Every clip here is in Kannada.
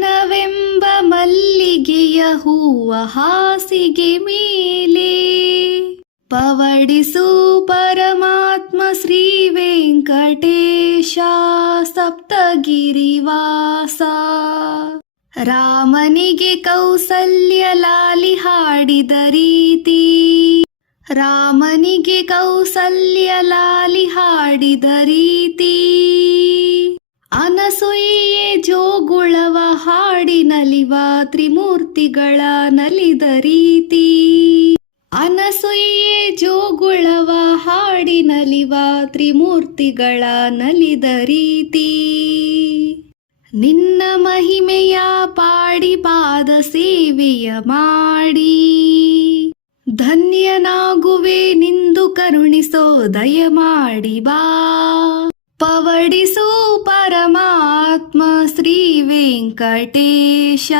ಮನವೆಂಬ ಮಲ್ಲಿಗೆಯ ಹೂವ ಹಾಸಿಗೆ ಮೇಲೆ ಪವಡಿಸು ಪರಮಾತ್ಮ ಶ್ರೀ ವೆಂಕಟೇಶ ಸಪ್ತಗಿರಿವಾಸ. ರಾಮನಿಗೆ ಕೌಸಲ್ಯ ಲಾಲಿ ಹಾಡಿದ ರೀತಿ, ರಾಮನಿಗೆ ಕೌಸಲ್ಯ ಲಾಲಿ ಹಾಡಿದ ರೀತಿ, ಅನಸೂಯೆ ಜೋಗುಳವ ಹಾಡಿ ನಲಿವ ತ್ರಿಮೂರ್ತಿಗಳ ನಲಿದ ರೀತಿ, ಅನಸೂಯೆ ಜೋಗುಳವ ಹಾಡಿ ನಲಿವ ತ್ರಿಮೂರ್ತಿಗಳ ನಲಿದ ರೀತಿ. ನಿನ್ನ ಮಹಿಮೆಯ ಪಾಡಿ ಪಾದ ಸೇವೆಯ ಮಾಡಿ ಧನ್ಯನಾಗುವೆ ನಿಂದು ಕರುಣಿಸೋ ದಯಮಾಡಿ ಬಾ. ಪವಡಿಸು ಪರಮಾತ್ಮ ಶ್ರೀ ವೆಂಕಟೇಶ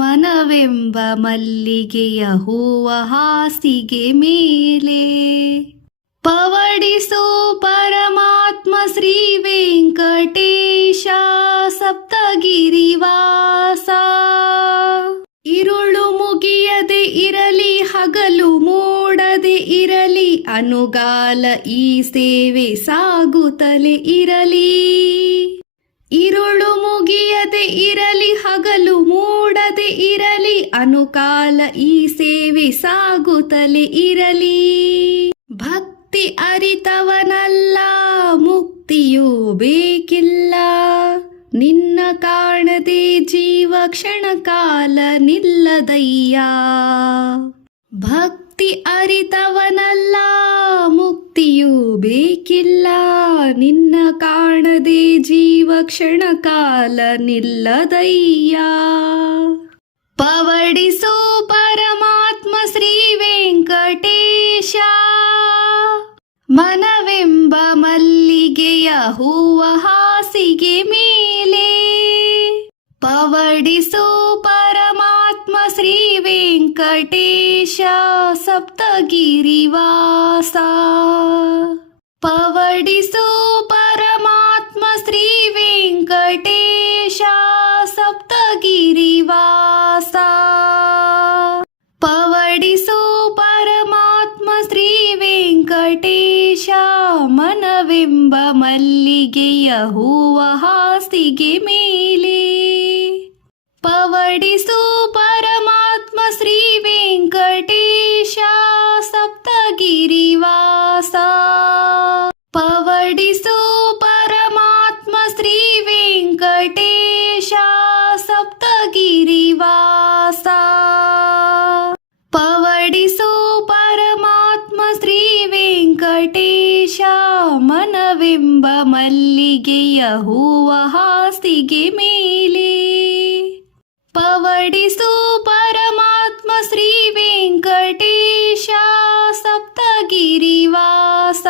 ಮನವೆಂಬ ಮಲ್ಲಿಗೆಯ ಹೂವ ಹಾಸಿಗೆ ಮೇಲೆ. ಪವಡಿಸು ಪರಮಾತ್ಮ ಶ್ರೀ ವೆಂಕಟೇಶ ಸಪ್ತಗಿರಿವಾಸ. ಇರುಳು ಮುಗಿಯದೆ ಇರಲಿ ಹಗಲು ಮೂಡದೆ ಇರಲಿ ಅನುಗಾಲ ಈ ಸೇವೆ ಸಾಗುತ್ತಲೇ ಇರಲಿ. ಇರುಳು ಮುಗಿಯದೆ ಇರಲಿ ಹಗಲು ಮೂಡದೆ ಇರಲಿ ಅನುಕಾಲ ಈ ಸೇವೆ ಸಾಗುತ್ತಲೇ ಇರಲಿ. ಭಕ್ತಿ ಅರಿತವನಲ್ಲ ಮುಕ್ತಿಯೂ ಬೇಕಿಲ್ಲ, ನಿನ್ನ ಕಾಣದೆ ಜೀವ ಕ್ಷಣ ಕಾಲ ನಿಲ್ಲದಯ್ಯ. ಭಕ್ತಿ ಅರಿತವನಲ್ಲ ಮುಕ್ತಿಯೂ ಬೇಕಿಲ್ಲ, ನಿನ್ನ ಕಾಣದೆ ಜೀವ ಕ್ಷಣ ಕಾಲ ನಿಲ್ಲದಯ್ಯ. ಪವಡಿಸು ಪರಮಾತ್ಮ ಶ್ರೀ ವೆಂಕಟೇಶ ಮನವೆಂಬ ಮಲ್ಲಿಗೆಯ ಹೂವ ಹಾಸಿಗೆ ಮೇಲೆ. ಪವಡಿಸು ಪರಮಾತ್ಮ ಶ್ರೀ ವೆಂಕಟೇಶ ಸಪ್ತಗಿರಿವಾಸ. ಪವಡಿಸು ಪರಮಾತ್ಮ ಶ್ರೀ ವೆಂಕಟೇಶ ಸಪ್ತಗಿರಿವಾಸ. ಪವಡಿಸು ಪರಮಾತ್ಮ ಶ್ರೀ ವೆಂಕಟೇಶ ಮನವೆಂಬ ಮಲ್ಲಿಗೆಯ ಹೂವ ಹಾಸಿಗೆ ಮೇಲೆ. ಪವಡಿಸು ಪರಮಾತ್ಮ ಶ್ರೀ ವೆಂಕಟೇಶ ಸಪ್ತಗಿರಿವಾಸ. ಪವಡಿಸು ಪರಮಾತ್ಮ ಶ್ರೀ ವೆಂಕಟೇಶ ಸಪ್ತಗಿರಿವಾಸ. ಪವಡಿಸು ಪರಮಾತ್ಮ ಶ್ರೀ ವೆಂಕಟೇಶ ಮನವೆಂಬ ಮಲ್ಲಿಗೆಯ ಹೂವ ಹಾಸಿಗೆ ಮೇಲೆ. ಪವಡಿಸು ಪರಮಾತ್ಮ ಶ್ರೀ ವೆಂಕಟೇಶ ಸಪ್ತಗಿರಿವಾಸ.